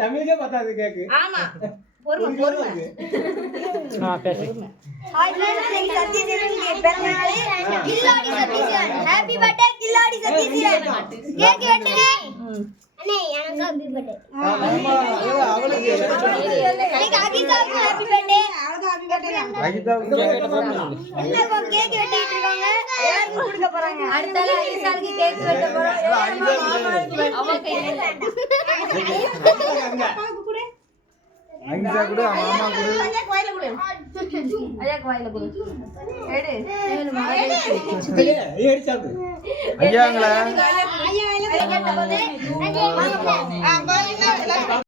தமிழுக்கே பத்தாது கேக்கு. ஆமா பொறுமை பொறுமை. பேசு. ஹாய் फ्रेंड्स, இன்னைக்கு சத்யசீலனுக்கு பிறந்த நாள். கில்லாடி சத்யசீலன். ஹேப்பி பர்த்டே கில்லாடி சத்யசீலன். கேக் வெட்டுங்க. அண்ணே எனக்கு ஹேப்பி பர்த்டே. ஆமா அவளுக்கு எனக்கு அகிதாவுக்கு ஹேப்பி பர்த்டே. அவளுக்கு ஹேப்பி பர்த்டே. அகிதாவுக்கு கேக் வெட்டணும். என்ன கேக் வெட்டிட்டு இருக்காங்க. எல்லாரும் கொடுக்க போறாங்க. அடுத்த நாள் அகிதாவுக்கு கேக் வெட்ட போறோம். அவ கையில அங்கிதா கூட மாமா கூட ஐயா கோயில கொடு. ஐயா கோயில கொடு. எடு. ஏடி சாப்பிடு. ஐயாங்களா ஐயா ஐயா கேட்ட போதே ஆ பாருங்க.